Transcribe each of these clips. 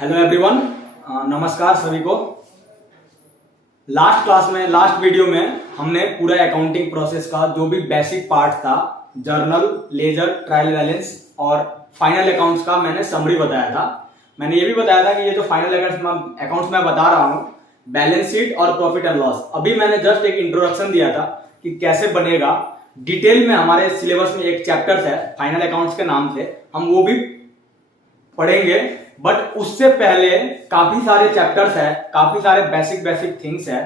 Hello everyone, नमस्कार सभी को। लास्ट वीडियो में हमने पूरा अकाउंटिंग प्रोसेस का जो भी बेसिक पार्ट था, जर्नल, लेजर, ट्रायल बैलेंस और फाइनल अकाउंट्स का मैंने समरी बताया था। मैंने ये भी बताया था कि ये जो फाइनल अकाउंट्स मैं बता रहा हूँ, बैलेंस शीट और प्रॉफिट एंड लॉस, अभी मैंने जस्ट एक इंट्रोडक्शन दिया था कि कैसे बनेगा। डिटेल में हमारे सिलेबस में एक चैप्टर है फाइनल अकाउंट्स के नाम से, हम वो भी पढ़ेंगे। बट उससे पहले काफी सारे चैप्टर्स है, काफी सारे बेसिक थिंग्स है,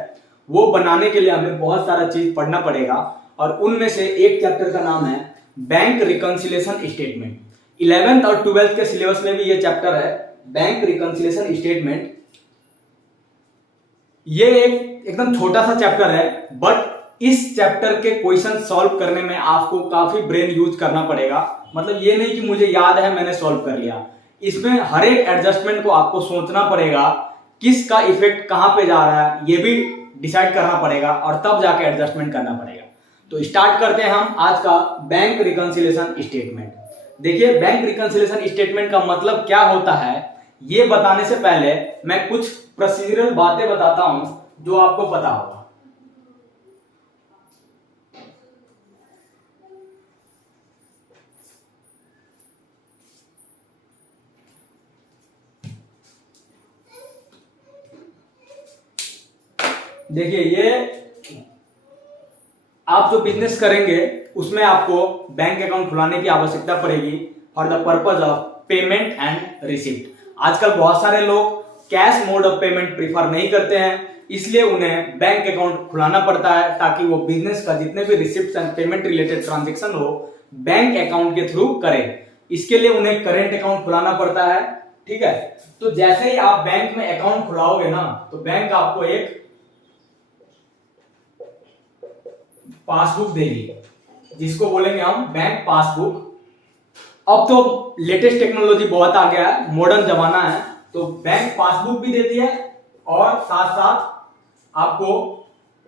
वो बनाने के लिए हमें बहुत सारा चीज पढ़ना पड़ेगा। और उनमें से एक चैप्टर का नाम है बैंक रिकंसिलिएशन स्टेटमेंट। 11th और 12th के सिलेबस में भी ये चैप्टर है, बैंक रिकंसिलिएशन स्टेटमेंट। ये एक एकदम छोटा सा चैप्टर है, बट इस चैप्टर के क्वेश्चन सॉल्व करने में आपको काफी ब्रेन यूज करना पड़ेगा। मतलब ये नहीं कि मुझे याद है मैंने सॉल्व कर लिया, इसमें हर एक एडजस्टमेंट को आपको सोचना पड़ेगा, किसका इफेक्ट कहां पे जा रहा है ये भी डिसाइड करना पड़ेगा और तब जाके एडजस्टमेंट करना पड़ेगा। तो स्टार्ट करते हैं हम आज का बैंक रिकंसिलिएशन स्टेटमेंट। देखिए, बैंक रिकंसिलिएशन स्टेटमेंट का मतलब क्या होता है ये बताने से पहले मैं कुछ प्रोसीजरल बातें बताता हूं जो आपको पता होगा। देखिए, ये आप जो बिजनेस करेंगे उसमें आपको बैंक अकाउंट खुलाने की आवश्यकता पड़ेगी for the purpose of payment and receipt. आजकल बहुत सारे लोग cash mode of payment prefer नहीं करते हैं, इसलिए उन्हें बैंक अकाउंट खुलाना पड़ता है ताकि वो बिजनेस का जितने भी receipt and payment related transaction हो बैंक अकाउंट के थ्रू करें। इसके लिए उन्हें करेंट अकाउंट खुलाना पड़ता है। ठीक है, तो जैसे ही आप बैंक में अकाउंट खुलाओगे ना, तो बैंक आपको एक पासबुक देगी, जिसको बोलेंगे हम बैंक पासबुक। अब तो लेटेस्ट टेक्नोलॉजी बहुत आ गया है, मॉडर्न जमाना है, तो बैंक पासबुक भी देती है और साथ साथ आपको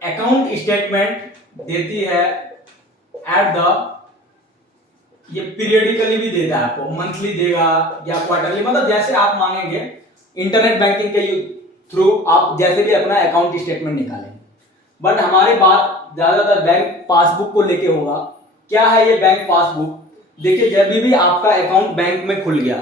अकाउंट स्टेटमेंट देती है एट द, ये पीरियडिकली भी देता है आपको, मंथली देगा या क्वार्टरली, मतलब जैसे आप मांगेंगे। इंटरनेट बैंकिंग के थ्रू आप जैसे भी अपना अकाउंट स्टेटमेंट निकालेंगे। बट हमारी बात ज्यादातर बैंक पासबुक को लेके होगा। क्या है ये बैंक पासबुक? देखिए, जब भी आपका अकाउंट बैंक में खुल गया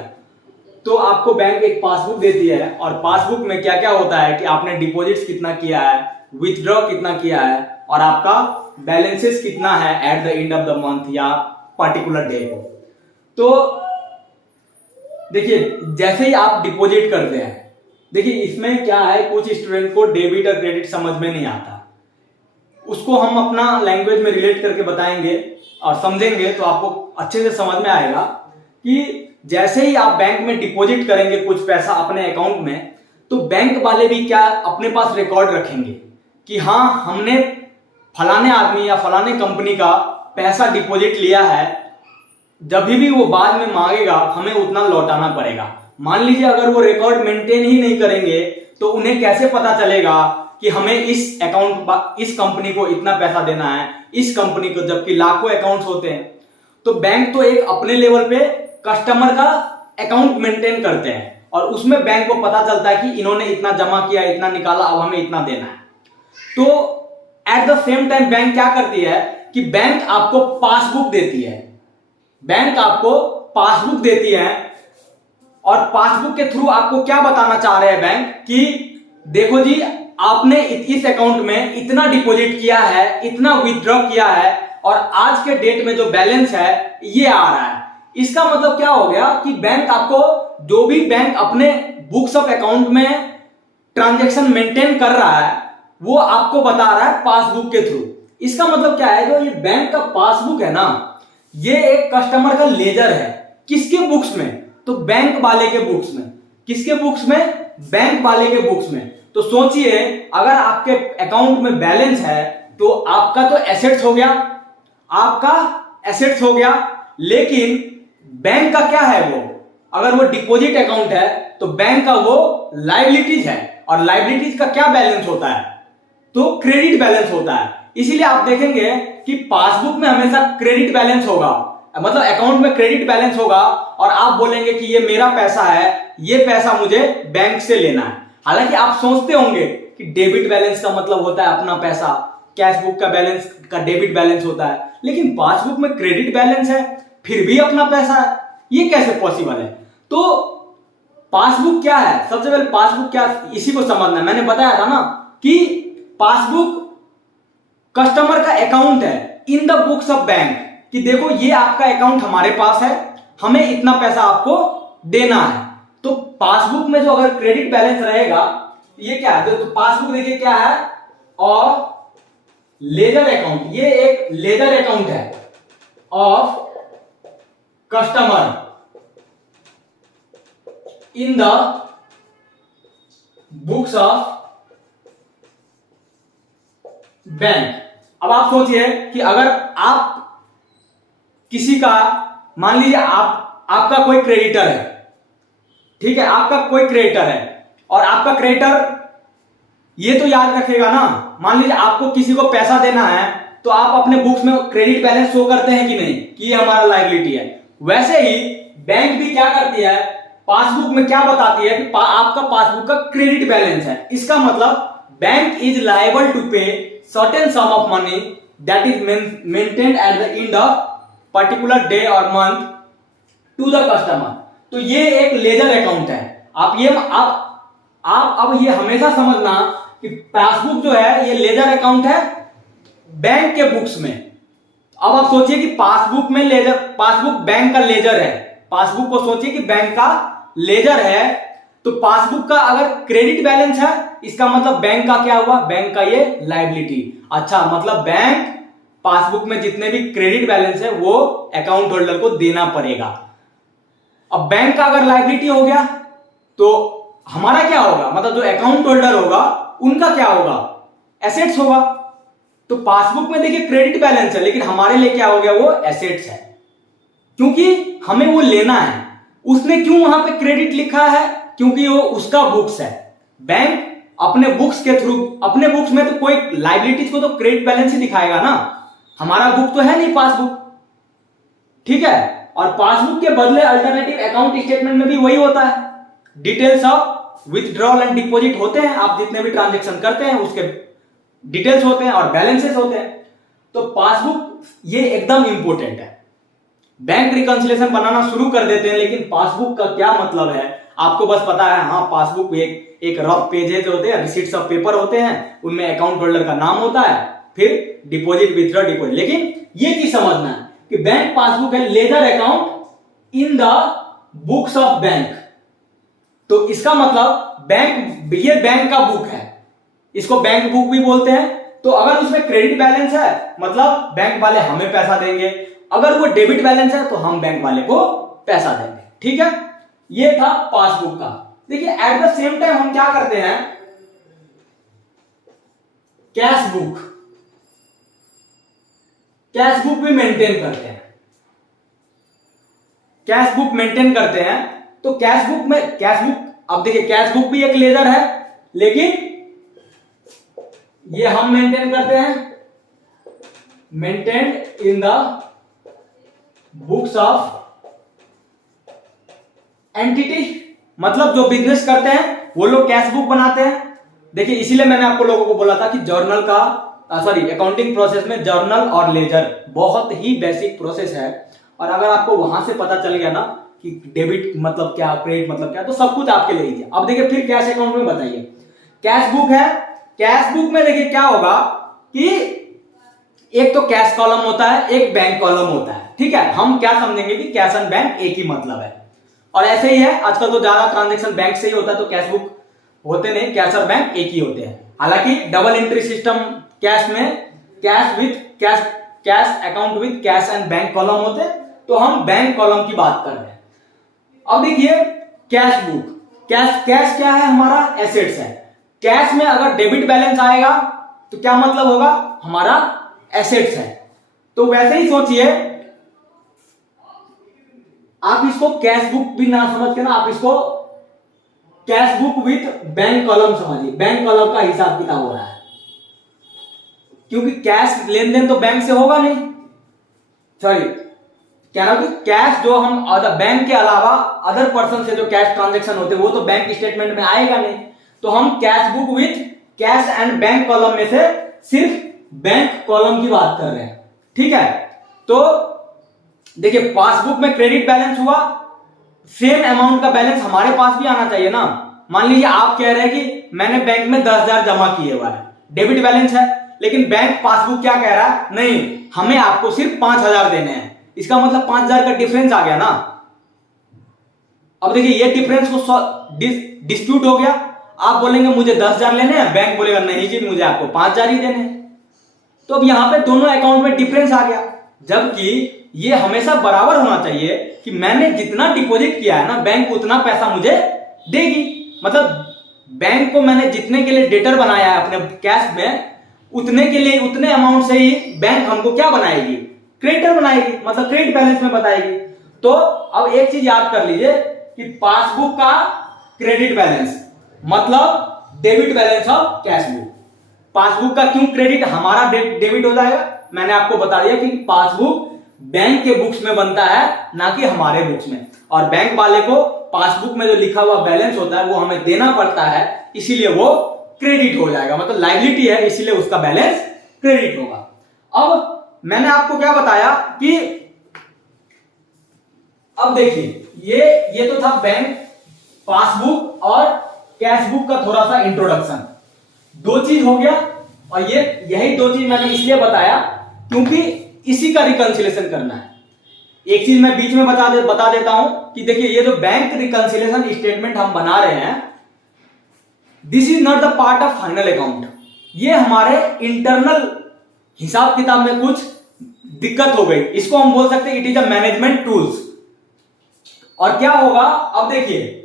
तो आपको बैंक एक पासबुक देती है, और पासबुक में क्या क्या होता है कि आपने डिपॉजिट्स कितना किया है, विथड्रॉ कितना किया है, और आपका बैलेंसेस कितना है at the end of the month या पर्टिकुलर डे को। तो देखिए, जैसे ही आप डिपॉजिट करते हैं, देखिए इसमें क्या है, कुछ स्टूडेंट को डेबिट और क्रेडिट समझ में नहीं आता, उसको हम अपना लैंग्वेज में रिलेट करके बताएंगे और समझेंगे तो आपको अच्छे से समझ में आएगा कि जैसे ही आप बैंक में डिपॉजिट करेंगे कुछ पैसा अपने अकाउंट में, तो बैंक वाले भी क्या अपने पास रिकॉर्ड रखेंगे कि हाँ, हमने फलाने आदमी या फलाने कंपनी का पैसा डिपॉजिट लिया है, जब भी वो बाद में मांगेगा हमें उतना लौटाना पड़ेगा। मान लीजिए अगर वो रिकॉर्ड मेंटेन ही नहीं करेंगे तो उन्हें कैसे पता चलेगा कि हमें इस कंपनी को इतना पैसा देना है, इस कंपनी को, जबकि लाखों अकाउंट्स होते हैं। तो बैंक तो एक अपने लेवल पे कस्टमर का अकाउंट मेंटेन करते हैं और उसमें बैंक को पता चलता है कि इन्होंने इतना जमा किया, इतना निकाला, अब हमें इतना देना है। तो at the same time bank क्या करती है कि बैंक आपको पासबुक देती है, बैंक आपको पासबुक देती है, और पासबुक के थ्रू आपको क्या बताना चाह रहे हैं बैंक कि देखो जी, आपने इस अकाउंट में इतना डिपॉजिट किया है, इतना विथड्रॉ किया है, और आज के डेट में जो बैलेंस है ये आ रहा है। इसका मतलब क्या हो गया कि बैंक आपको, जो भी बैंक अपने बुक्स ऑफ अकाउंट में ट्रांजैक्शन मेंटेन कर रहा है, वो आपको बता रहा है पासबुक के थ्रू। इसका मतलब क्या है, जो ये बैंक का पासबुक है ना, ये एक कस्टमर का लेजर है। किसके बुक्स में? तो बैंक वाले के बुक्स में। किसके बुक्स में? बैंक वाले के बुक्स में। तो सोचिए, अगर आपके अकाउंट में बैलेंस है तो आपका तो एसेट्स हो गया, आपका एसेट्स हो गया, लेकिन बैंक का क्या है, वो अगर वो डिपॉजिट अकाउंट है तो बैंक का वो लायबिलिटीज है, और लायबिलिटीज का क्या बैलेंस होता है, तो क्रेडिट बैलेंस होता है। इसीलिए आप देखेंगे कि पासबुक में हमेशा क्रेडिट बैलेंस होगा, मतलब अकाउंट में क्रेडिट बैलेंस होगा और आप बोलेंगे कि ये मेरा पैसा है, ये पैसा मुझे बैंक से लेना है। हालांकि आप सोचते होंगे कि डेबिट बैलेंस का मतलब होता है अपना पैसा, कैश बुक का बैलेंस का डेबिट बैलेंस होता है, लेकिन पासबुक में क्रेडिट बैलेंस है फिर भी अपना पैसा है, ये कैसे पॉसिबल है? तो पासबुक क्या है? सबसे पहले पासबुक क्या, इसी को समझना है। मैंने बताया था ना कि पासबुक कस्टमर का अकाउंट है in the books of bank, कि देखो ये आपका अकाउंट हमारे पास है, हमें इतना पैसा आपको देना है। तो पासबुक में जो अगर क्रेडिट बैलेंस रहेगा, ये क्या है? तो पासबुक देखिए क्या है, और लेजर अकाउंट, ये एक लेजर अकाउंट है of customer in the books of bank. अब आप सोचिए कि अगर आप किसी का, मान लीजिए आपका कोई क्रेडिटर है, ठीक है, आपका कोई क्रेडिटर है और आपका क्रेडिटर ये तो याद रखेगा ना, मान लीजिए आपको किसी को पैसा देना है तो आप अपने बुक्स में क्रेडिट बैलेंस शो करते हैं कि नहीं, कि ये हमारा लायबिलिटी है। वैसे ही बैंक भी क्या करती है, पासबुक में क्या बताती है कि आपका पासबुक का क्रेडिट बैलेंस है। इसका मतलब बैंक इज लायबल टू पे certain some of money that is maintained at the end of particular day और मंथ टू द कस्टमर। तो ये एक लेजर अकाउंट है। आप अब ये हमेशा समझना कि पासबुक जो है ये लेजर अकाउंट है बैंक के बुक्स में। अब आप सोचिए कि पासबुक में लेजर, पासबुक बैंक का लेजर है, पासबुक को सोचिए कि बैंक का लेजर है, तो पासबुक का अगर क्रेडिट बैलेंस है इसका मतलब बैंक का क्या हुआ, बैंक का ये लायबिलिटी। अच्छा, मतलब बैंक पासबुक में जितने भी क्रेडिट बैलेंस है वो अकाउंट होल्डर को देना पड़ेगा। अब बैंक का अगर लायबिलिटी हो गया तो हमारा क्या होगा, मतलब जो अकाउंट होल्डर होगा उनका क्या होगा, एसेट्स होगा। तो पासबुक में देखिए क्रेडिट बैलेंस है लेकिन हमारे लिए क्या हो गया, वो एसेट्स है, क्योंकि हमें वो लेना है। उसने क्यों वहां पे क्रेडिट लिखा है, क्योंकि वो उसका बुक्स है। बैंक अपने बुक्स के थ्रू, अपने बुक्स में तो कोई लायबिलिटीज को तो क्रेडिट बैलेंस ही दिखाएगा ना, हमारा बुक तो है नहीं पासबुक, ठीक है। और पासबुक के बदले अल्टरनेटिव अकाउंट स्टेटमेंट में भी वही होता है, details of withdrawal and deposit होते हैं, आप जितने भी ट्रांजेक्शन करते हैं उसके डिटेल्स होते हैं और बैलेंसेस होते हैं। तो पासबुक ये एकदम इंपॉर्टेंट है। बैंक रिकंसिलिएशन बनाना शुरू कर देते हैं लेकिन पासबुक का क्या मतलब है आपको बस पता है, हाँ पासबुक एक रफ पेजेज होते हैं, रिसीट्स ऑफ पेपर होते हैं, उनमें अकाउंट होल्डर का नाम होता है, फिर डिपॉजिट विथड्रॉ डिपॉजिट। लेकिन ये चीज समझना है कि बैंक पासबुक है ledger account in the books of bank. तो इसका मतलब बैंक, ये बैंक का बुक है, इसको बैंक बुक भी बोलते हैं। तो अगर उसमें क्रेडिट बैलेंस है मतलब बैंक वाले हमें पैसा देंगे, अगर वो डेबिट बैलेंस है तो हम बैंक वाले को पैसा देंगे, ठीक है। ये था पासबुक का। देखिए एट द सेम टाइम हम क्या करते हैं, कैश बुक भी मेंटेन करते हैं, कैश बुक मेंटेन करते हैं। तो कैश बुक, अब देखिए कैश बुक भी एक लेजर है लेकिन ये हम मेंटेन करते हैं, maintained in the books of entity. मतलब जो बिजनेस करते हैं वो लोग कैश बुक बनाते हैं। देखिए इसीलिए मैंने आपको लोगों को बोला था कि जर्नल का अकाउंटिंग प्रोसेस में जर्नल और लेजर बहुत ही बेसिक प्रोसेस है। और अगर आपको वहां से पता चल गया ना कि डेबिट मतलब क्या, क्रेडिट मतलब क्या, तो सब कुछ आपके लिए ही। अब देखिए फिर कैश अकाउंट में बताइए, कैश बुक है, कैश बुक में देखिए क्या होगा कि एक तो कैश कॉलम होता है, एक बैंक कॉलम होता है, ठीक है। हम क्या समझेंगे कि कैश एंड बैंक एक ही मतलब है। और ऐसे ही है, आजकल तो ज्यादा ट्रांजैक्शन बैंक से ही होता है तो कैश बुक होते नहीं, कैश और बैंक एक ही होते हैं। हालांकि डबल एंट्री सिस्टम कैश में cash with cash account with cash and bank column होते हैं, तो हम बैंक कॉलम की बात कर रहे हैं। अब देखिए कैश बुक, कैश क्या है, हमारा एसेट्स है। कैश में अगर डेबिट बैलेंस आएगा तो क्या मतलब होगा, हमारा एसेट्स है। तो वैसे ही सोचिए, आप इसको कैश बुक भी ना समझ के ना, आप इसको cash book with bank column समझिए। बैंक कॉलम का हिसाब किताब हो रहा है, क्योंकि कैश लेन देन तो बैंक से होगा नहीं, सॉरी कह रहा हूं कि कैश जो हम बैंक के अलावा अदर पर्सन से जो कैश ट्रांजेक्शन होते हैं वो तो बैंक स्टेटमेंट में आएगा नहीं, तो हम cash book with cash and bank column में से सिर्फ बैंक कॉलम की बात कर रहे हैं। ठीक है, तो देखिए पासबुक में क्रेडिट बैलेंस हुआ, सेम अमाउंट का बैलेंस हमारे पास भी आना चाहिए ना। मान लीजिए आप कह रहे हैं कि मैंने बैंक में 10,000 जमा किए हुआ है, डेबिट बैलेंस है, लेकिन बैंक पासबुक क्या कह रहा है, नहीं हमें आपको सिर्फ 5,000 देने हैं। इसका मतलब 5,000 का डिफरेंस आ गया ना। अब देखिए ये डिफरेंस को डिस्प्यूट हो गया, आप बोलेंगे मुझे 10,000 लेने हैं, बैंक बोलेगा नहीं जी मुझे आपको 5,000 ही देने हैं। तो अब यहां पे दोनों अकाउंट में डिफरेंस आ गया, जबकि ये हमेशा बराबर होना चाहिए कि मैंने जितना डिपॉजिट किया है ना बैंक उतना पैसा मुझे देगी। मतलब बैंक को मैंने जितने के लिए डेटर बनाया है अपने कैश में, उतने के लिए उतने अमाउंट से ही बैंक हमको क्या बनाएगी, क्रेडिटर बनाएगी, मतलब क्रेडिट बैलेंस में बताएगी। तो अब एक चीज याद कर लीजिए कि पासबुक का क्रेडिट बैलेंस मतलब debit balance of cash book. Passbook का क्यों क्रेडिट हमारा डेबिट हो जाएगा, मैंने आपको बता दिया कि पासबुक बैंक के बुक्स में बनता है ना कि हमारे बुक्स में, और बैंक वाले को पासबुक में जो लिखा हुआ बैलेंस होता है वो हमें देना पड़ता है, इसीलिए वो क्रेडिट हो जाएगा, मतलब लायबिलिटी है इसीलिए उसका बैलेंस क्रेडिट होगा। अब मैंने आपको क्या बताया कि अब देखिए ये तो था बैंक पासबुक और कैश बुक का थोड़ा सा इंट्रोडक्शन, दो चीज हो गया। और ये यही दो चीज मैंने इसलिए बताया क्योंकि इसी का रिकंसिलेशन करना है। एक चीज मैं बीच में बता देता हूं कि देखिए ये जो बैंक रिकंसिलेशन स्टेटमेंट हम बना रहे हैं, this is not the part of final account. ये हमारे इंटरनल हिसाब किताब में कुछ दिक्कत हो गई, इसको हम बोल सकते हैं it is a management tools. और क्या होगा, अब देखिए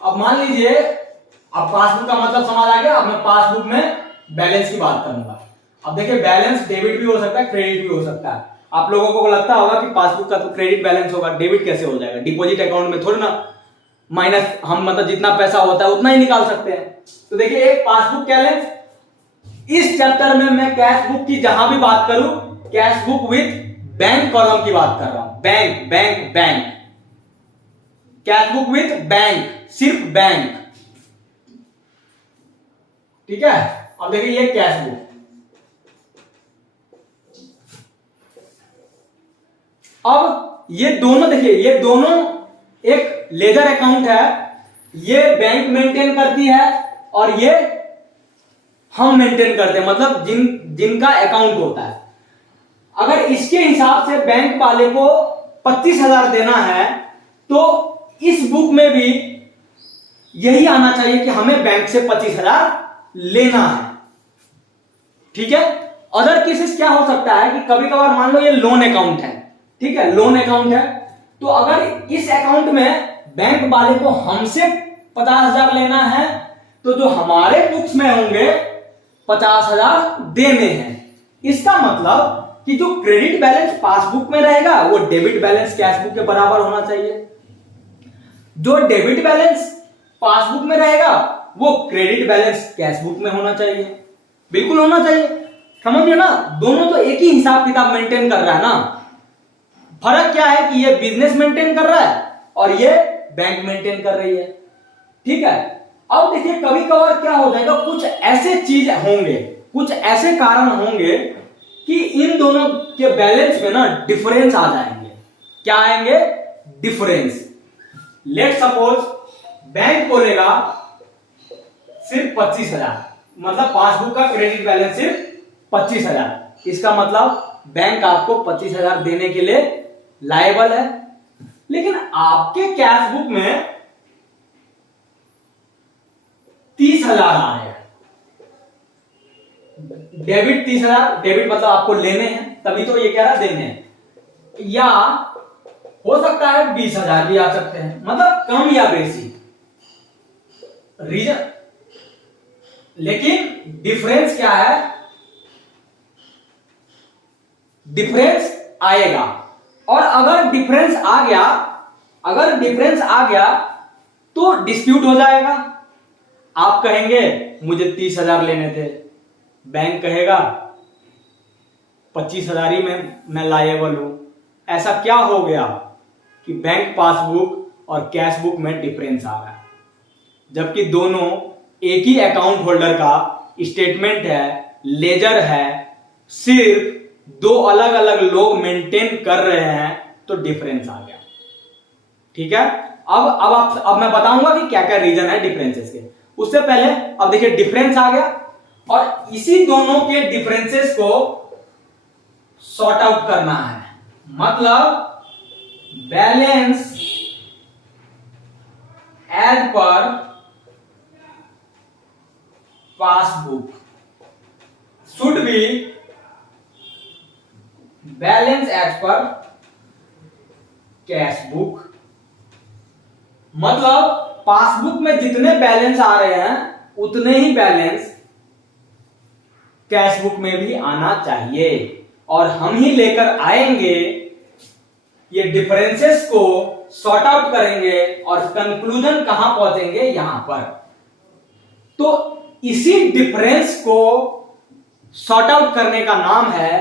अब मान लीजिए अब पासबुक का मतलब समझ आ गया। अब मैं पासबुक में बैलेंस की बात करूंगा। अब देखिए बैलेंस डेबिट भी हो सकता है, क्रेडिट भी हो सकता है। आप लोगों को लगता होगा कि पासबुक का तो क्रेडिट बैलेंस होगा, डेबिट कैसे हो जाएगा, डिपॉजिट अकाउंट में थोड़ी ना माइनस, हम मतलब जितना पैसा होता है उतना ही निकाल सकते हैं। तो देखिए एक पासबुक बैलेंस, इस चैप्टर में मैं कैश बुक की जहां भी बात करूं, cash book with bank column की बात कर रहा हूं। Bank bank bank, cash book with bank, सिर्फ बैंक। ठीक है, अब देखिए ये कैश बुक, अब ये दोनों देखिए ये दोनों एक लेजर अकाउंट है, ये बैंक मेंटेन करती है और ये हम मेंटेन करते हैं, मतलब जिनका अकाउंट होता है। अगर इसके हिसाब से बैंक वाले को 25,000 देना है तो इस बुक में भी यही आना चाहिए कि हमें बैंक से 25,000 लेना है। ठीक है, अदर केसेस क्या हो सकता है कि कभी कभार मान लो ये लोन अकाउंट है, ठीक है, लोन अकाउंट है, तो अगर इस अकाउंट में बैंक वाले को हमसे 50,000 लेना है तो जो हमारे बुक्स में होंगे 50,000 देने हैं। इसका मतलब कि जो क्रेडिट बैलेंस पासबुक में रहेगा वो डेबिट बैलेंस कैश बुक के बराबर होना चाहिए, जो डेबिट बैलेंस पासबुक में रहेगा वो क्रेडिट बैलेंस कैश बुक में होना चाहिए, बिल्कुल होना चाहिए। समझिए ना, दोनों तो एक ही हिसाब किताब मेंटेन कर रहा है ना। फर्क क्या है कि ये बिजनेस मेंटेन कर रहा है और ये बैंक मेंटेन कर रही है। ठीक है, अब देखिए कभी कभार क्या हो जाएगा, कुछ ऐसे चीज होंगे, कुछ ऐसे कारण होंगे कि इन दोनों के बैलेंस में ना डिफरेंस आ जाएंगे। क्या आएंगे, डिफरेंस। लेट सपोज बैंक बोलेगा सिर्फ 25,000, मतलब पासबुक का क्रेडिट बैलेंस सिर्फ 25,000। इसका मतलब बैंक आपको 25,000 देने के लिए लायबल है, लेकिन आपके कैश बुक में 30,000 आ रहे हैं। डेबिट 30,000, डेबिट मतलब आपको लेने हैं, तभी तो ये कह रहा देने हैं, या हो सकता है 20,000 भी आ सकते हैं, मतलब कम या बेसी रीजन। लेकिन डिफरेंस क्या है, डिफरेंस आएगा। और अगर डिफरेंस आ गया, अगर डिफरेंस आ गया तो डिस्प्यूट हो जाएगा। आप कहेंगे मुझे 30,000 लेने थे, बैंक कहेगा 25,000 ही में मैं लायबल हूं। ऐसा क्या हो गया कि बैंक पासबुक और कैश बुक में डिफरेंस आ रहा है, जबकि दोनों एक ही अकाउंट होल्डर का स्टेटमेंट है, लेजर है, सिर्फ दो अलग अलग लोग मेंटेन कर रहे हैं, तो डिफरेंस आ गया। ठीक है, अब मैं बताऊंगा कि क्या क्या रीजन है डिफरेंसेस के। उससे पहले अब देखिए डिफरेंस आ गया, और इसी दोनों के डिफरेंसेस को सॉर्ट आउट करना है। मतलब balance as per passbook should be balance as per cash book. मतलब पासबुक में जितने बैलेंस आ रहे हैं उतने ही बैलेंस कैश बुक में भी आना चाहिए, और हम ही लेकर आएंगे, ये डिफरेंसेस को सॉर्ट आउट करेंगे और कंक्लूजन कहां पहुंचेंगे, यहां पर। तो इसी डिफरेंस को सॉर्ट आउट करने का नाम है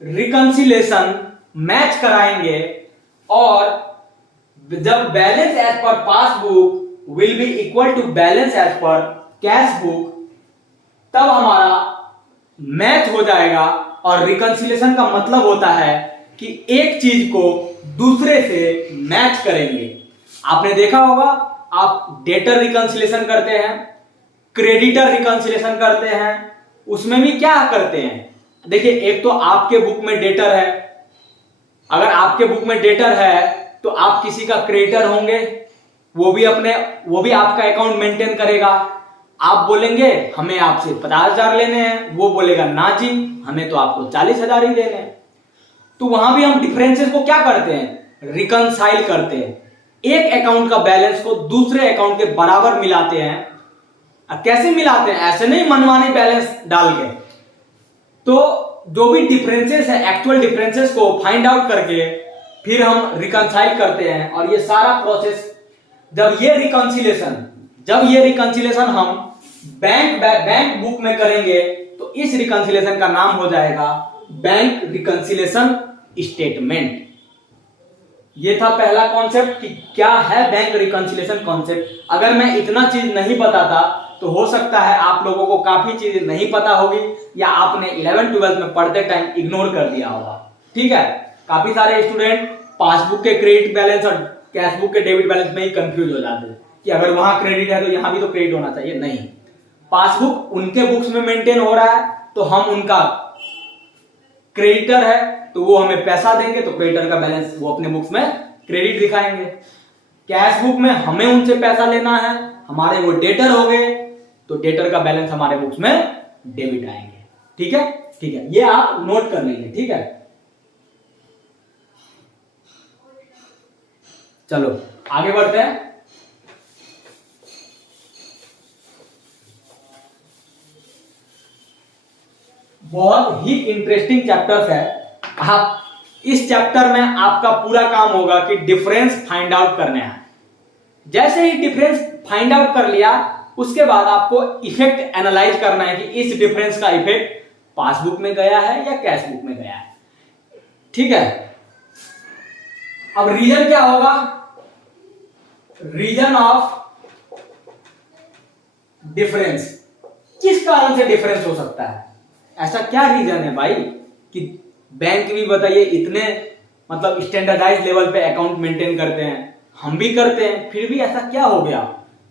रिकंसिलेशन। मैच कराएंगे, और जब balance as per passbook will be equal to balance as per cash book, तब हमारा मैच हो जाएगा। और रिकंसिलेशन का मतलब होता है कि एक चीज को दूसरे से मैच करेंगे। आपने देखा होगा, आप डेटर रिकंसिलेशन करते हैं, क्रेडिटर रिकंसिलेशन करते हैं, उसमें भी क्या करते हैं, देखिए एक तो आपके बुक में डेटर है, अगर आपके बुक में डेटर है तो आप किसी का क्रेडिटर होंगे, वो भी आपका अकाउंट मेंटेन करेगा। आप बोलेंगे हमें आपसे 50,000 लेने हैं, वो बोलेगा ना जी हमें तो आपको 40,000 ही देने हैं। तो वहां भी हम डिफरेंसेस को क्या करते हैं, रिकंसाइल करते हैं। एक अकाउंट का बैलेंस को दूसरे अकाउंट के बराबर मिलाते हैं। कैसे मिलाते हैं, ऐसे नहीं मनमानी बैलेंस डाल के। तो जो भी डिफरेंसेस है, एक्चुअल डिफरेंसेस को फाइंड आउट करके फिर हम रिकंसाइल करते हैं। और ये सारा प्रोसेस, जब ये रिकंसिलेशन हम बैंक बुक में करेंगे, तो इस रिकंसिलेशन का नाम हो जाएगा बैंक रिकंसिलेशन स्टेटमेंट। ये था पहला कॉन्सेप्ट कि क्या है बैंक रिकंसिलेशन कॉन्सेप्ट। अगर मैं इतना चीज नहीं बताता तो हो सकता है आप लोगों को काफी चीजें नहीं पता होगी, या आपने 11th-12th में पढ़ते टाइम इग्नोर कर दिया होगा। ठीक है, काफी सारे स्टूडेंट पासबुक के क्रेडिट बैलेंस और कैश बुक के डेबिट बैलेंस में ही कंफ्यूज हो जाते हैं कि अगर वहां क्रेडिट है तो यहां भी तो क्रेडिट होना चाहिए। नहीं, पासबुक उनके बुक्स में मेंटेन हो रहा है तो हम उनका क्रेडिटर है, तो वो हमें पैसा देंगे, तो क्रेडिटर का बैलेंस वो अपने बुक्स में क्रेडिट दिखाएंगे। कैश बुक में हमें उनसे पैसा लेना है, हमारे वो डेटर हो गए, तो डेटर का बैलेंस हमारे बुक्स में डेबिट आएंगे। ठीक है, ठीक है, ये आप नोट कर लेंगे। ठीक है, चलो आगे बढ़ते हैं। बहुत ही इंटरेस्टिंग चैप्टर है। आप इस चैप्टर में आपका पूरा काम होगा कि डिफरेंस फाइंड आउट करने हैं। जैसे ही डिफरेंस फाइंड आउट कर लिया, उसके बाद आपको इफेक्ट एनालाइज करना है कि इस डिफरेंस का इफेक्ट पासबुक में गया है या कैश बुक में गया है। ठीक है, अब रीजन क्या होगा, रीजन ऑफ डिफरेंस, किस कारण से डिफरेंस हो सकता है। ऐसा क्या रीजन है भाई कि बैंक भी बताइए इतने मतलब स्टैंडर्डाइज लेवल पे अकाउंट मेंटेन करते हैं, हम भी करते हैं, फिर भी ऐसा क्या हो गया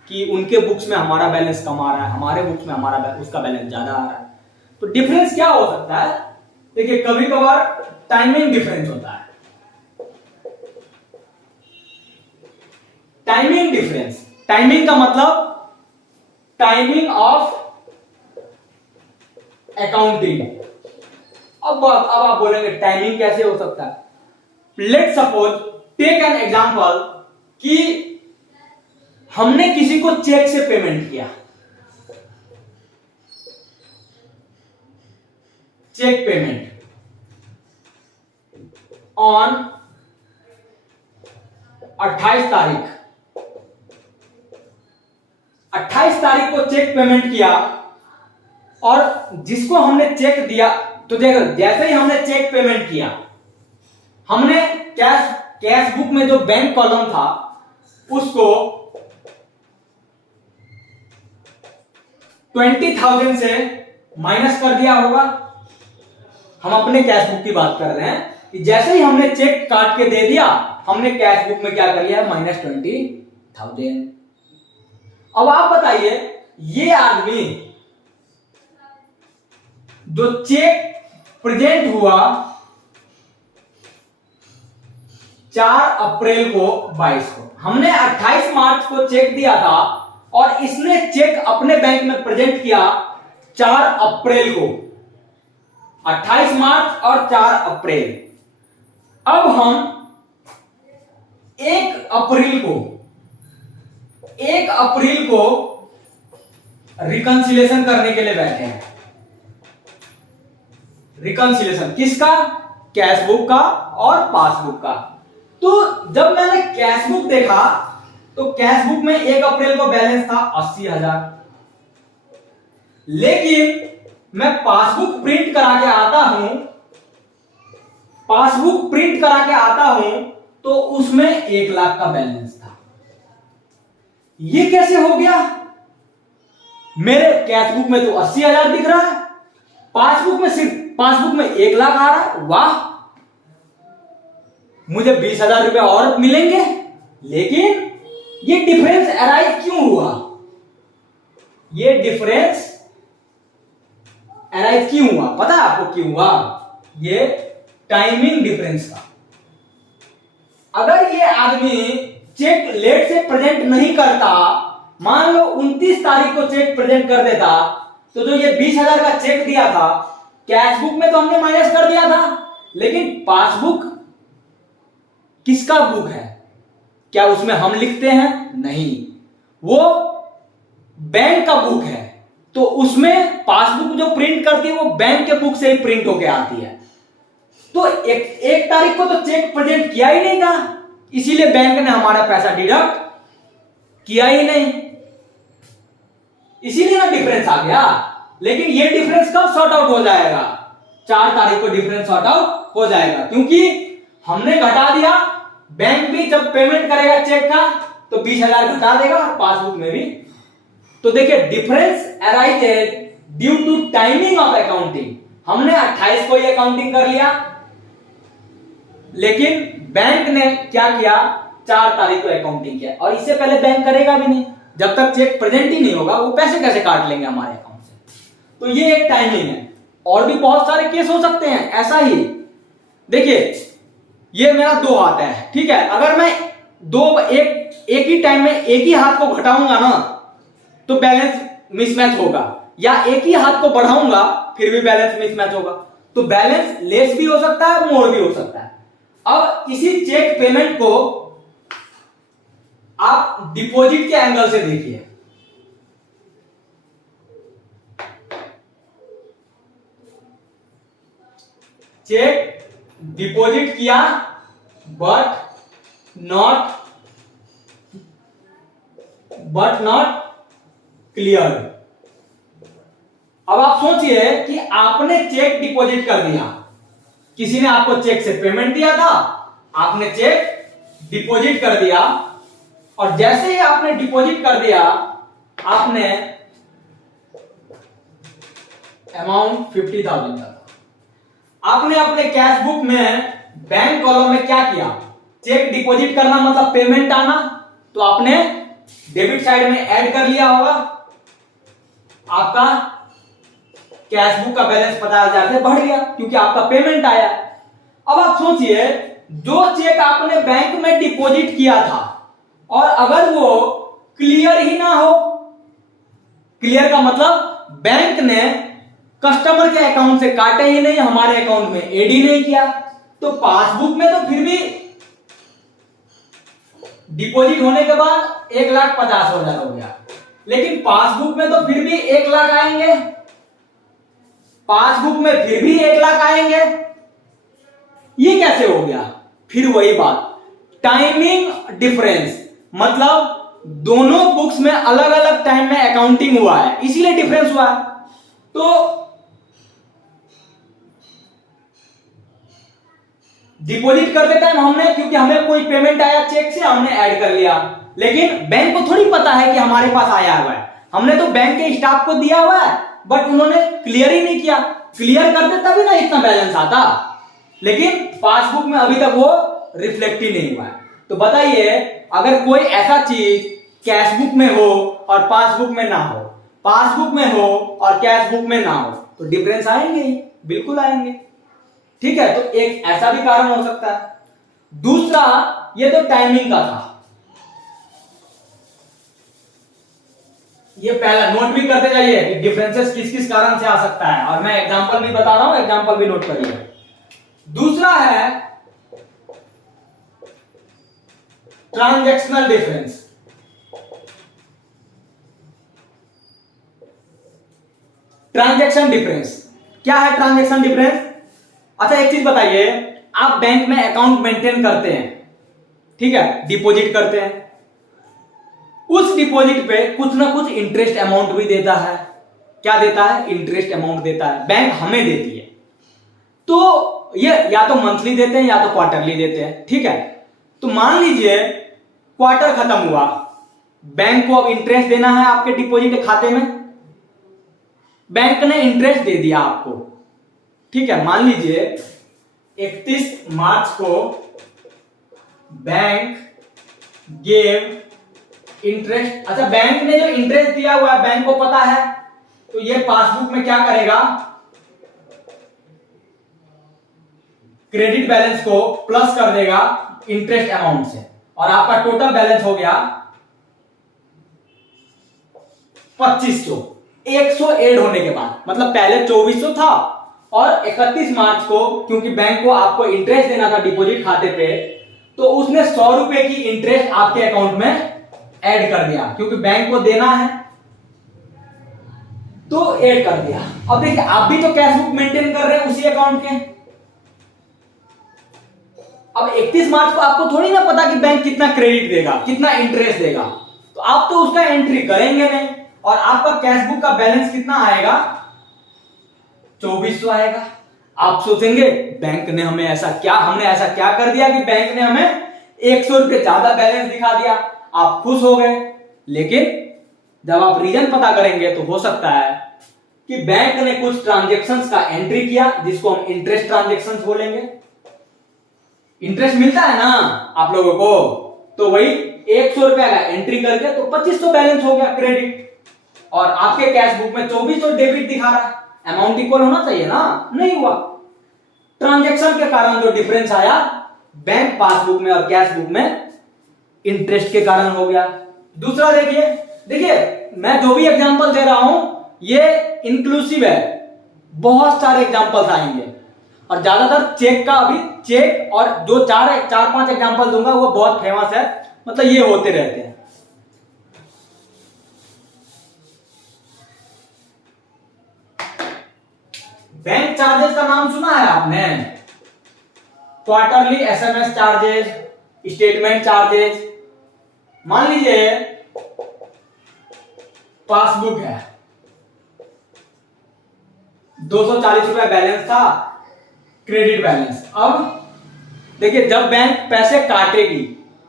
कि उनके बुक्स में हमारा बैलेंस कम आ रहा है, हमारे बुक्स में उसका बैलेंस ज्यादा आ रहा है। तो डिफरेंस क्या हो सकता है, देखिए कभी कभार टाइमिंग डिफरेंस होता है। टाइमिंग डिफरेंस, टाइमिंग का मतलब टाइमिंग ऑफ अकाउंटिंग। अब आप बोलेंगे टाइमिंग कैसे हो सकता है। Let suppose take an example कि हमने किसी को चेक से पेमेंट किया, चेक पेमेंट ऑन 28 तारीख, 28 तारीख को चेक पेमेंट किया, और जिसको हमने चेक दिया तो देखो जैसे ही हमने चेक पेमेंट किया, हमने कैश बुक में जो बैंक कॉलम था उसको 20,000 से माइनस कर दिया होगा। हम अपने कैश बुक की बात कर रहे हैं कि जैसे ही हमने चेक काट के दे दिया, हमने कैश बुक में क्या कर लिया, -20,000। अब आप बताइए, ये आदमी जो चेक प्रेजेंट हुआ 4 अप्रैल को 22 को, हमने 28 मार्च को चेक दिया था और इसने चेक अपने बैंक में प्रेजेंट किया 4 अप्रैल को, 28 मार्च और 4 अप्रैल। अब हम 1 अप्रैल को रिकंसिलेशन करने के लिए बैठे हैं। रिकंसिलेशन किसका, कैश बुक का और पासबुक का। तो जब मैंने कैश बुक देखा तो कैश बुक में 1 अप्रैल को बैलेंस था 80,000, लेकिन मैं पासबुक प्रिंट करा के आता हूं तो उसमें 1 लाख का बैलेंस था। ये कैसे हो गया? मेरे कैश बुक में तो 80,000 दिख रहा है, पासबुक में 1 लाख आ रहा है। वाह, मुझे 20,000 रुपए और मिलेंगे। लेकिन ये डिफरेंस अराइज क्यों हुआ? ये डिफरेंस अराइज क्यों हुआ? पता है आपको क्यों हुआ? ये टाइमिंग डिफरेंस का। अगर ये आदमी चेक लेट से प्रेजेंट नहीं करता, मान लो 29 तारीख को चेक प्रेजेंट कर देता, तो जो ये 20,000 का चेक दिया था कैश बुक में तो हमने माइनस कर दिया था, लेकिन पासबुक किसका बुक है? क्या उसमें हम लिखते हैं? नहीं, वो बैंक का बुक है। तो उसमें पासबुक जो प्रिंट करती है वो बैंक के बुक से ही प्रिंट होके आती है। तो एक तारीख को तो चेक प्रेजेंट किया ही नहीं था, इसीलिए बैंक ने हमारा पैसा डिडक्ट किया ही नहीं, इसीलिए ना डिफरेंस आ गया। लेकिन ये डिफरेंस कब सॉर्ट आउट हो जाएगा? 4 तारीख को डिफरेंस सॉर्ट आउट हो जाएगा, क्योंकि हमने घटा दिया। बैंक भी जब पेमेंट करेगा चेक का तो 20,000 घटा देगा और पासबुक में भी। तो देखिए, difference arises due to timing of accounting. हमने 28 को ये काउंटिंग कर लिया, लेकिन बैंक ने क्या किया, 4 तारीख को अकाउंटिंग किया। और इससे पहले बैंक करेगा भी नहीं, जब तक चेक प्रेजेंट ही नहीं होगा वो पैसे कैसे काट लेंगे हमारे अकाउंट से। तो ये एक टाइमिंग है। और भी बहुत सारे केस हो सकते हैं ऐसा ही। देखिए, ये मेरा 2 हाथ है, ठीक है। अगर मैं एक ही टाइम में एक ही हाथ को घटाऊंगा ना तो बैलेंस मिसमैच होगा, या एक ही हाथ को बढ़ाऊंगा फिर भी बैलेंस मिसमैच होगा। तो बैलेंस लेस भी हो सकता है, मोर भी हो सकता है। अब इसी चेक पेमेंट को आप डिपॉजिट के एंगल से देखिए। चेक डिपॉजिट किया बट नॉट क्लियर। अब आप सोचिए कि आपने चेक डिपॉजिट कर दिया, किसी ने आपको चेक से पेमेंट दिया था, आपने चेक डिपॉजिट कर दिया, और जैसे ही आपने डिपॉजिट कर दिया, आपने अमाउंट 50,000 था। आपने अपने कैश बुक में बैंक कॉलम में क्या किया, चेक डिपॉजिट करना मतलब पेमेंट आना, तो आपने डेबिट साइड में ऐड कर लिया होगा। आपका कैश बुक का बैलेंस 50,000 से बढ़ गया क्योंकि आपका पेमेंट आया। अब आप सोचिए, जो चेक आपने बैंक में डिपॉजिट किया था और अगर वो क्लियर ही ना हो, क्लियर का मतलब बैंक ने कस्टमर के अकाउंट से काटे ही नहीं, हमारे अकाउंट में एड ही नहीं किया, तो पासबुक में तो फिर भी डिपॉजिट होने के बाद 1,50,000 हो गया, लेकिन पासबुक में तो फिर भी 1 लाख आएंगे, पासबुक में फिर भी 1 लाख आएंगे। ये कैसे हो गया? फिर वही बात, टाइमिंग डिफरेंस, मतलब दोनों बुक्स में अलग अलग टाइम में अकाउंटिंग हुआ है, इसीलिए डिफरेंस हुआ है। तो डिपॉजिट करते टाइम हमने, क्योंकि हमें कोई पेमेंट आया चेक से, हमने ऐड कर लिया, लेकिन बैंक को थोड़ी पता है कि हमारे पास आया हुआ है। हमने तो बैंक के स्टाफ को दिया हुआ है, बट उन्होंने क्लियर ही नहीं किया। क्लियर करते तभी ना इतना बैलेंस आता, लेकिन पासबुक में अभी तक वो रिफ्लेक्ट ही नहीं हुआ है। तो बताइए, अगर कोई ऐसा चीज कैशबुक में हो और पासबुक में ना हो, पासबुक में हो और कैशबुक में ना हो, तो डिफरेंस आएंगे ही, बिल्कुल आएंगे। ठीक है, तो एक ऐसा भी कारण हो सकता है। दूसरा, ये तो टाइमिंग का था, ये पहला नोट भी करते जाइए कि डिफरेंसेस किस किस कारण से आ सकता है, और मैं एग्जांपल भी बता रहा हूं, एग्जांपल भी नोट करिए। दूसरा है ट्रांजैक्शनल डिफरेंस। ट्रांजैक्शन डिफरेंस क्या है? ट्रांजैक्शन डिफरेंस, अच्छा एक चीज बताइए, आप बैंक में अकाउंट मेंटेन करते हैं, ठीक है, डिपॉजिट करते हैं, उस डिपॉजिट पे कुछ ना कुछ इंटरेस्ट अमाउंट भी देता है। क्या देता है? इंटरेस्ट अमाउंट देता है, बैंक हमें देती है। तो ये या तो मंथली देते हैं या तो क्वार्टरली देते हैं, ठीक है। तो मान लीजिए क्वार्टर खत्म हुआ, बैंक को अब इंटरेस्ट देना है आपके डिपॉजिट खाते में, बैंक ने इंटरेस्ट दे दिया आपको, ठीक है। मान लीजिए 31 मार्च को बैंक गेव इंटरेस्ट, अच्छा बैंक ने जो इंटरेस्ट दिया हुआ है बैंक को पता है, तो ये पासबुक में क्या करेगा, क्रेडिट बैलेंस को प्लस कर देगा इंटरेस्ट अमाउंट से, और आपका टोटल बैलेंस हो गया 2500। 100 ऐड होने के बाद, मतलब पहले 2400 था, और 31 मार्च को क्योंकि बैंक को आपको इंटरेस्ट देना था डिपॉजिट खाते पे, तो उसने 100 रुपए की इंटरेस्ट आपके अकाउंट में ऐड कर दिया, क्योंकि बैंक को देना है तो ऐड कर दिया। अब देखिए, आप भी तो कैश बुक मेंटेन कर रहे हैं उसी अकाउंट के। अब 31 मार्च को आपको थोड़ी ना पता कि बैंक कितना क्रेडिट देगा, कितना इंटरेस्ट देगा, तो आप तो उसका एंट्री करेंगे नहीं, और आपका कैश बुक का बैलेंस कितना आएगा, 2400 आएगा। आप सोचेंगे बैंक ने हमें ऐसा क्या, हमने ऐसा क्या कर दिया कि बैंक ने हमें 100 रुपए ज्यादा बैलेंस दिखा दिया। आप खुश हो गए, लेकिन जब आप रीजन पता करेंगे तो हो सकता है कि बैंक ने कुछ ट्रांजैक्शंस का एंट्री किया, जिसको हम इंटरेस्ट ट्रांजैक्शंस बोलेंगे। इंटरेस्ट मिलता है ना आप लोगों को, तो वही 100 रुपया का एंट्री करके तो 2500 बैलेंस हो गया क्रेडिट, और आपके कैश बुक में 2400 डेबिट दिखा रहा है। अमाउंट इक्वल होना चाहिए ना, नहीं हुआ। ट्रांजैक्शन के कारण जो डिफरेंस आया बैंक पासबुक में और कैश बुक में, इंटरेस्ट के कारण हो गया। दूसरा देखिए, मैं जो भी एग्जांपल दे रहा हूं ये इंक्लूसिव है, बहुत सारे एग्जांपल्स आएंगे, और ज्यादातर चेक का, अभी चेक और जो चार पांच एग्जांपल दूंगा वो बहुत फेमस है, मतलब ये होते रहते हैं। बैंक चार्जेस का नाम सुना है आपने? Quarterly SMS charges, statement charges. मान लीजिए पासबुक है, 240 रुपया बैलेंस था, क्रेडिट बैलेंस। अब देखिए, जब बैंक पैसे काटेगी,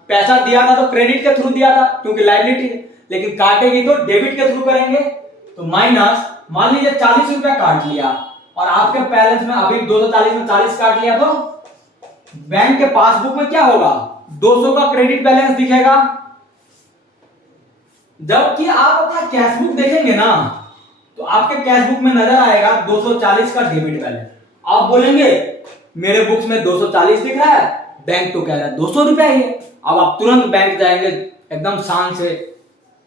पैसा दिया था तो क्रेडिट के थ्रू दिया था क्योंकि लायबिलिटी है, लेकिन काटेगी तो डेबिट के थ्रू करेंगे, तो माइनस, मान लीजिए 40 रुपया काट लिया, और आपके बैलेंस में अभी 240 में 40 काट लिया, तो बैंक के पासबुक में क्या होगा, 200 का क्रेडिट बैलेंस दिखेगा। जबकि आप अपना कैश बुक देखेंगे ना, तो आपके कैश बुक में नजर आएगा 240 का डेबिट बैलेंस। आप बोलेंगे मेरे बुक्स में 240 दिख रहा है, बैंक तो कह रहा है 200 रुपया ही है। अब आप तुरंत बैंक जाएंगे एकदम शान से,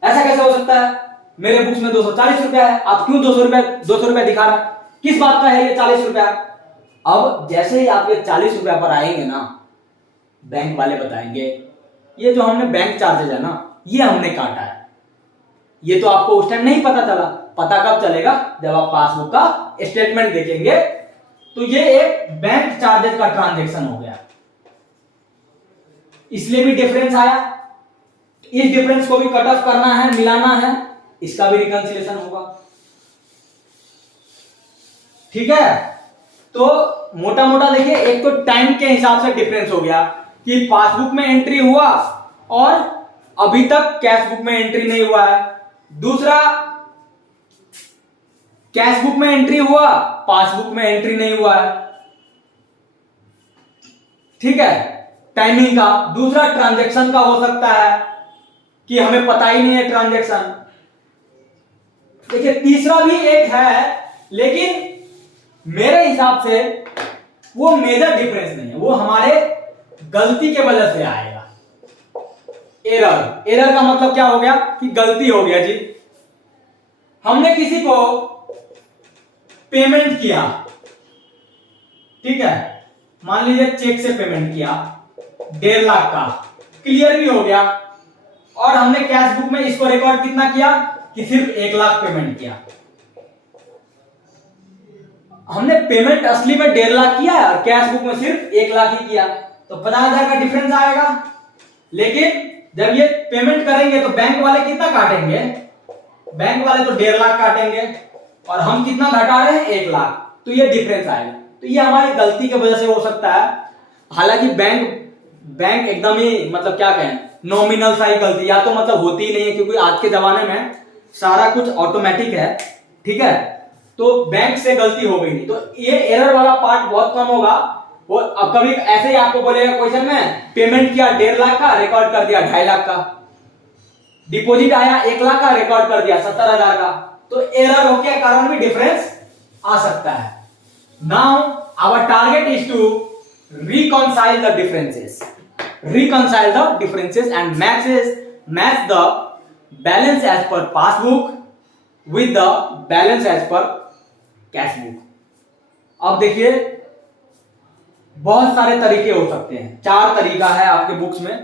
ऐसा कैसे हो सकता है, मेरे बुक्स में 240 रुपया है, आप क्यों 200 रुपया दिखा रहा है, किस बात का है ये 40 रुपया। अब जैसे ही आप ये 40 रुपया पर आएंगे ना, बैंक वाले बताएंगे ये जो हमने बैंक चार्जेज है ना, ये हमने काटा है। ये तो आपको उस टाइम नहीं पता चला, पता कब चलेगा, जब आप पासबुक का स्टेटमेंट देखेंगे। तो ये एक बैंक चार्जेस का ट्रांजैक्शन हो गया, इसलिए भी डिफरेंस आया। इस डिफरेंस को भी कट ऑफ करना है, मिलाना है, इसका भी रिकंसिलेशन होगा, ठीक है। तो मोटा मोटा देखिए, एक तो टाइम के हिसाब से डिफरेंस हो गया कि पासबुक में एंट्री हुआ और अभी तक कैश बुक में एंट्री नहीं हुआ है। दूसरा, कैश बुक में एंट्री हुआ, पासबुक में एंट्री नहीं हुआ है, ठीक है, टाइमिंग का। दूसरा, ट्रांजैक्शन का हो सकता है कि हमें पता ही नहीं है ट्रांजैक्शन। देखिए, तीसरा भी एक है, लेकिन मेरे हिसाब से वो मेजर डिफरेंस नहीं है, वो हमारे गलती के वजह से आएगा। एरर का मतलब क्या हो गया कि गलती हो गया जी। हमने किसी को पेमेंट किया, ठीक है, मान लीजिए चेक से पेमेंट किया 1.5 लाख का, क्लियर भी हो गया, और हमने कैश बुक में इसको रिकॉर्ड कितना किया कि सिर्फ 1 लाख पेमेंट किया। हमने पेमेंट असली में 1.5 लाख किया है और कैश बुक में सिर्फ 1 लाख ही किया, तो 50,000 का डिफरेंस आएगा। लेकिन जब ये पेमेंट करेंगे तो बैंक वाले कितना काटेंगे? बैंक वाले तो 1.5 लाख काटेंगे, और हम कितना घटा रहे हैं? 1 लाख। तो ये डिफरेंस आएगा। तो ये हमारी गलती की वजह से हो सकता है। हालांकि बैंक एकदम ही मतलब क्या कहें, नॉमिनल सा ही गलती, या तो मतलब होती ही नहीं है, क्योंकि आज के जमाने में सारा कुछ ऑटोमेटिक है, ठीक है, तो बैंक से गलती हो गई नहीं, तो ये एरर वाला पार्ट बहुत कम होगा। वो अब कभी ऐसे ही आपको बोलेगा क्वेश्चन में, पेमेंट किया 1.5 लाख का, रिकॉर्ड कर दिया 2.5 लाख का, डिपॉजिट आया 1 लाख का, रिकॉर्ड कर दिया 70,000 का, तो एरर के कारण भी डिफरेंस आ सकता है। Now our target is to reconcile the differences and match the balance as per passbook with the balance as per cash book। अब देखिए, बहुत सारे तरीके हो सकते हैं, 4 तरीका है आपके बुक्स में।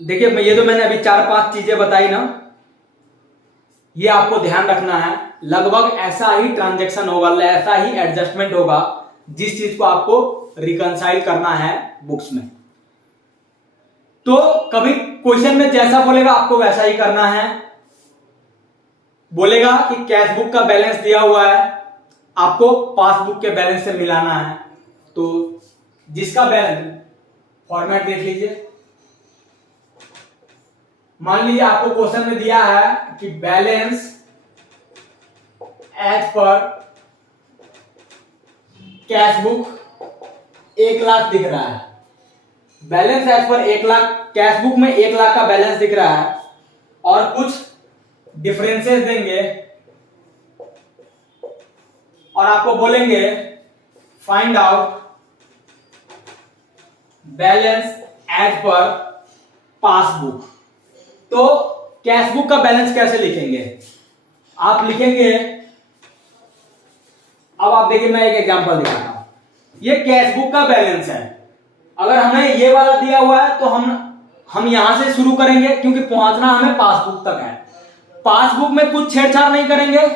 देखिए, ये तो मैंने अभी 4-5 चीजें बताई ना, ये आपको ध्यान रखना है। लगभग ऐसा ही ट्रांजैक्शन होगा, ऐसा ही एडजस्टमेंट होगा, जिस चीज को आपको रिकंसाइल करना है बुक्स में। तो कभी क्वेश्चन में जैसा बोलेगा आपको वैसा ही करना है। बोलेगा कि कैश बुक का बैलेंस दिया हुआ है, आपको पासबुक के बैलेंस से मिलाना है, तो जिसका बैलेंस, फॉर्मेट देख लीजिए। मान लीजिए आपको क्वेश्चन में दिया है कि balance as per cash book 1 lakh दिख रहा है, बैलेंस एज पर 1 लाख, कैश बुक में 1 लाख का बैलेंस दिख रहा है, और कुछ डिफरेंसेस देंगे और आपको बोलेंगे find out balance as per passbook. तो कैश बुक का बैलेंस कैसे लिखेंगे? आप लिखेंगे, अब आप देखिए, मैं एक एग्जांपल दिखाता हूं। ये कैश बुक का बैलेंस है। अगर हमें ये वाला दिया हुआ है तो हम यहां से शुरू करेंगे, क्योंकि पहुंचना हमें पासबुक तक है। पासबुक में कुछ छेड़छाड़ नहीं करेंगे,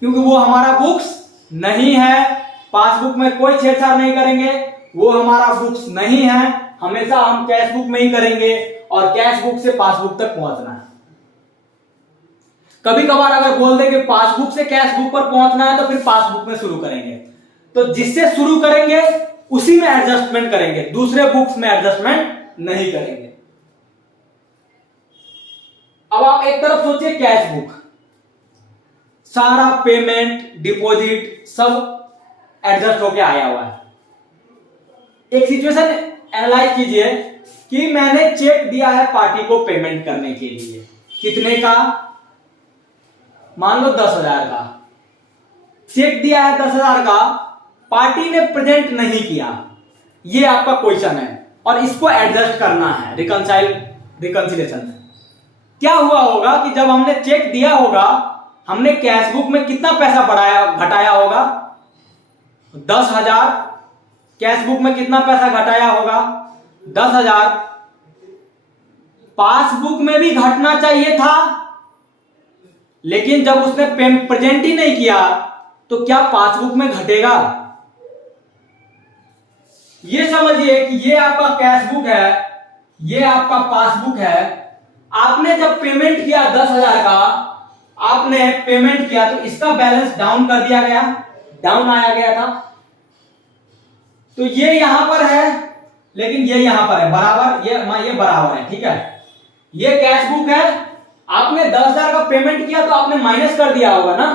क्योंकि वो हमारा बुक्स नहीं है। पासबुक में कोई छेड़छाड़ नहीं करेंगे, वो हमारा बुक्स नहीं है। हमेशा हम कैश बुक में ही करेंगे, और कैश बुक से पासबुक तक पहुंचना है। कभी कभार अगर बोल दे कि पासबुक से कैश बुक पर पहुंचना है, तो फिर पासबुक में शुरू करेंगे। तो जिससे शुरू करेंगे उसी में एडजस्टमेंट करेंगे, दूसरे बुक्स में एडजस्टमेंट नहीं करेंगे। अब आप एक तरफ सोचिए, कैश बुक, सारा पेमेंट, डिपॉजिट सब एडजस्ट होके आया हुआ है। एक सिचुएशन एनालाइज कीजिए कि मैंने चेक दिया है पार्टी को पेमेंट करने के लिए, कितने का? मान लो 10,000 का चेक दिया है, 10,000 का, पार्टी ने प्रेजेंट नहीं किया। ये आपका क्वेश्चन है और इसको एडजस्ट करना है रिकंसिलेशन। क्या हुआ होगा कि जब हमने चेक दिया होगा, हमने कैश बुक में कितना पैसा बढ़ाया घटाया होगा? 10,000। कैश बुक में कितना पैसा घटाया होगा? 10,000। पासबुक में भी घटना चाहिए था, लेकिन जब उसने प्रेजेंट ही नहीं किया तो क्या पासबुक में घटेगा? ये समझिए कि ये आपका कैश बुक है, ये आपका पासबुक है। आपने जब पेमेंट किया 10,000 का, आपने पेमेंट किया तो इसका बैलेंस डाउन कर दिया गया, डाउन आया गया था। तो ये यहां पर है लेकिन ये यहां पर है बराबर, ये बराबर है, ठीक है। ये कैश बुक है, आपने 10,000 का पेमेंट किया तो आपने माइनस कर दिया होगा ना,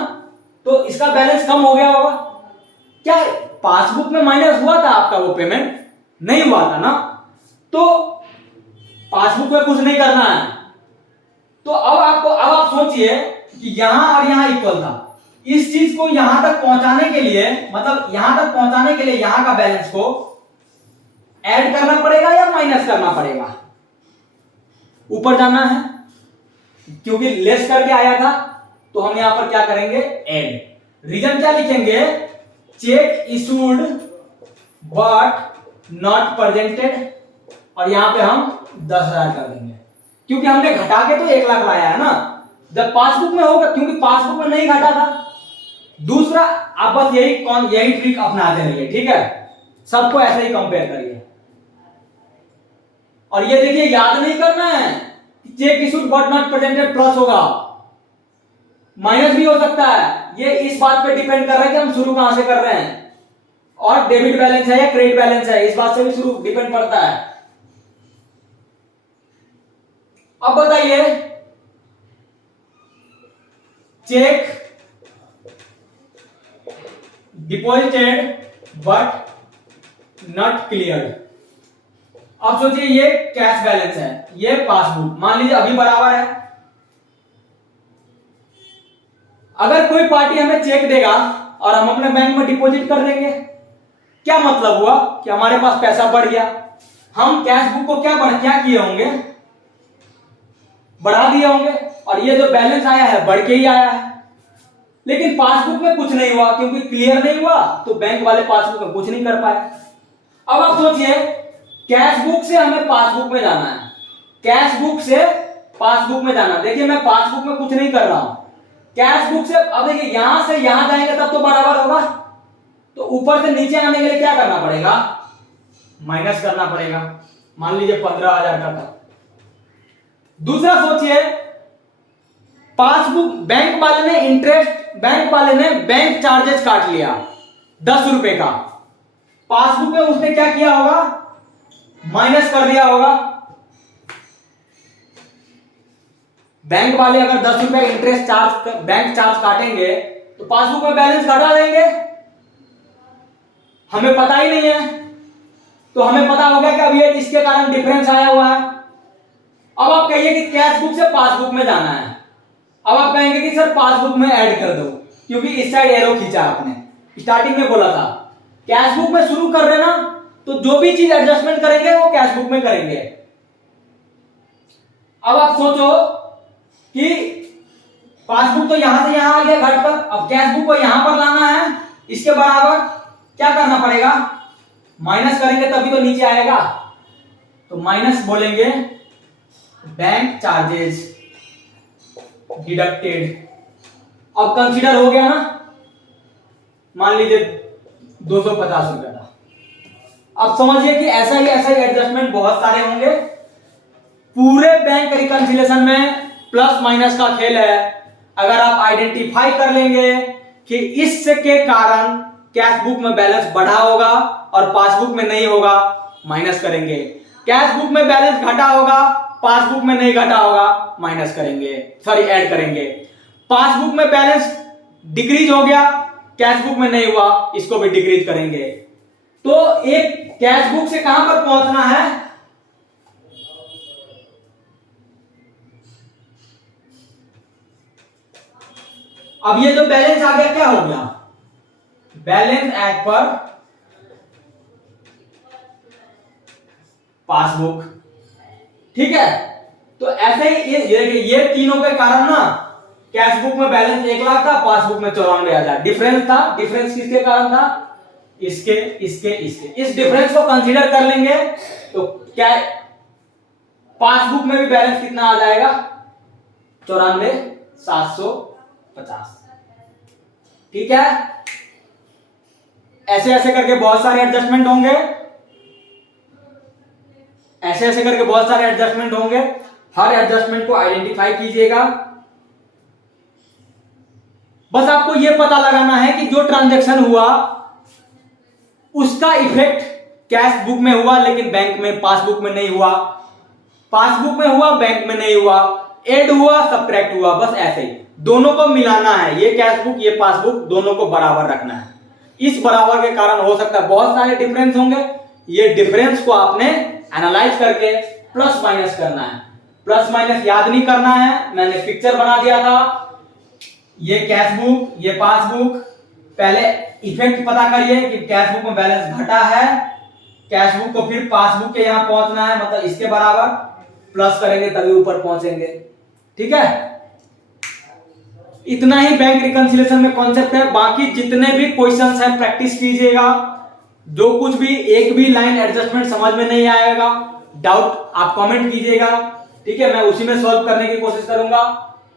तो इसका बैलेंस कम हो गया होगा। क्या पासबुक में माइनस हुआ था आपका वो पेमेंट? नहीं हुआ था ना, तो पासबुक में कुछ नहीं करना है। तो अब आप सोचिए कि यहां और यहां इक्वल था, इस चीज को यहां तक पहुंचाने के लिए, मतलब यहां तक पहुंचाने के लिए यहां का बैलेंस को ऐड करना पड़ेगा या माइनस करना पड़ेगा? ऊपर जाना है क्योंकि लेस करके आया था, तो हम यहां पर क्या करेंगे? ऐड। रीजन क्या लिखेंगे? Check issued but not presented, और यहां पे हम 10,000 कर देंगे क्योंकि हमने घटा के तो 1 लाख लाया है ना। जब पासबुक में होगा, क्योंकि पासबुक में नहीं घटा था। दूसरा, आप बस यही ट्रिक अपनाते रहिए, ठीक है। सबको ऐसे ही कंपेयर करिए। और ये देखिए, याद नहीं करना है check issued but not presented plus होगा, माइनस भी हो सकता है। ये इस बात पे डिपेंड कर रहा है कि हम शुरू कहां से कर रहे हैं, और डेबिट बैलेंस है या क्रेडिट बैलेंस है, इस बात से भी शुरू डिपेंड पड़ता है। अब बताइए, check deposited but not clear. अब सोचिए, ये कैश बैलेंस है, ये पासबुक, मान लीजिए अभी बराबर है। अगर कोई पार्टी हमें चेक देगा और हम अपने बैंक में डिपॉजिट कर देंगे, क्या मतलब हुआ? कि हमारे पास पैसा बढ़ गया। हम कैश बुक को क्या किए होंगे? बढ़ा दिए होंगे, और ये जो बैलेंस आया है बढ़ के ही आया है। लेकिन पासबुक में कुछ नहीं हुआ, क्योंकि क्लियर नहीं हुआ, तो बैंक वाले पासबुक में कुछ नहीं कर पाए। अब आप सोचिए, कैश बुक से हमें पासबुक में जाना है, कैश बुक से पासबुक में जाना। देखिए, मैं पासबुक में कुछ नहीं कर रहा हूं, कैश बुक से। अब देखिए, यहां से यहां जाएंगे तब तो बराबर होगा, तो ऊपर से नीचे आने के लिए क्या करना पड़ेगा? माइनस करना पड़ेगा। मान लीजिए 15,000 का था। दूसरा सोचिए, पासबुक बैंक वाले ने बैंक चार्जेस काट लिया 10 रुपए का। पासबुक में उसने क्या किया होगा? माइनस कर दिया होगा। बैंक वाले अगर 10 रुपए इंटरेस्ट चार्ज, बैंक चार्ज काटेंगे, तो पासबुक में बैलेंस घटा देंगे। हमें पता ही नहीं है, तो हमें पता होगा कि अब ये इसके कारण डिफरेंस आया हुआ है। अब आप कहिए कि कैश बुक से पासबुक में जाना है। अब आप कहेंगे कि सर पासबुक में ऐड कर दो, क्योंकि इस साइड एरो खींचा आपने, स्टार्टिंग में बोला था कैश बुक में शुरू कर देना, तो जो भी चीज एडजस्टमेंट करेंगे वो कैश बुक में करेंगे। अब आप सोचो कि पासबुक तो यहां से यहां आ गया घटकर, अब कैश बुक को यहां पर लाना है, इसके बराबर क्या करना पड़ेगा? माइनस करेंगे तभी तो नीचे आएगा, तो माइनस बोलेंगे बैंक चार्जेस डिडक्टेड। अब कंसीडर हो गया ना, मान लीजिए 250 रुपए था। अब समझिए कि ऐसा ही एडजस्टमेंट बहुत सारे होंगे। पूरे बैंक रिकंसिलिएशन में प्लस माइनस का खेल है। अगर आप आइडेंटिफाई कर लेंगे कि इसके कारण कैश बुक में बैलेंस बढ़ा होगा और पासबुक में नहीं होगा, माइनस करेंगे। कैश बुक में बैलेंस घटा होगा, पासबुक में नहीं घटा होगा, माइनस करेंगे, सॉरी ऐड करेंगे। पासबुक में बैलेंस डिक्रीज हो गया, कैश बुक में नहीं हुआ, इसको भी डिक्रीज करेंगे। तो एक कैश बुक से कहां पर पहुंचना है? अब ये जो बैलेंस आ गया, क्या हो गया? बैलेंस एज पर पासबुक, ठीक है। तो ऐसे ही ये तीनों के कारण ना, कैश बुक में बैलेंस 1 लाख था, पासबुक में 94,000 डिफरेंस था। डिफरेंस किसके कारण था? इसके इस डिफरेंस को कंसीडर कर लेंगे तो क्या पासबुक में भी बैलेंस कितना आ जाएगा? 94,750, ठीक है। ऐसे ऐसे करके बहुत सारे एडजस्टमेंट होंगे, हर एडजस्टमेंट को आइडेंटिफाई कीजिएगा। बस आपको यह पता लगाना है कि जो ट्रांजैक्शन हुआ उसका इफेक्ट कैश बुक में हुआ लेकिन बैंक में पासबुक में नहीं हुआ, पासबुक में हुआ बैंक में नहीं हुआ, ऐड हुआ सब्ट्रैक्ट हुआ, बस ऐसे ही दोनों को मिलाना है। ये कैश बुक ये पासबुक दोनों को बराबर रखना है। इस बराबर के कारण हो सकता है बहुत सारे डिफरेंस होंगे, ये डिफरेंस को आपने एनालाइज करके प्लस माइनस करना है। प्लस माइनस याद नहीं करना है, मैंने पिक्चर बना दिया था। ये कैश बुक ये पासबुक, पहले इफेक्ट पता करिए कि कैश बुक में बैलेंस घटा है, कैश बुक को फिर पासबुक के यहां पहुंचना है, मतलब इसके बराबर प्लस करेंगे तभी ऊपर पहुंचेंगे। ठीक है, इतना ही बैंक रिकंसिलिएशन में कॉन्सेप्ट है। बाकी जितने भी क्वेश्चंस हैं प्रैक्टिस कीजिएगा। जो कुछ भी एक भी लाइन एडजस्टमेंट समझ में नहीं आएगा, डाउट आप कमेंट कीजिएगा, ठीक है, मैं उसी में सॉल्व करने की कोशिश करूंगा।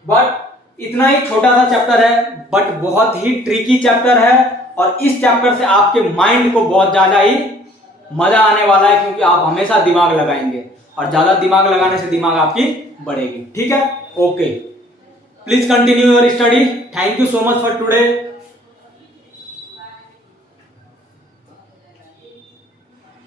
बट इतना ही छोटा सा चैप्टर है, बट बहुत ही ट्रिकी चैप्टर है, और इस चैप्टर से आपके माइंड को बहुत ज्यादा ही मजा आने वाला है, क्योंकि आप हमेशा दिमाग लगाएंगे, और ज्यादा दिमाग लगाने से दिमाग आपकी बढ़ेगी। ठीक है, okay, please continue your study. Thank you so much for today.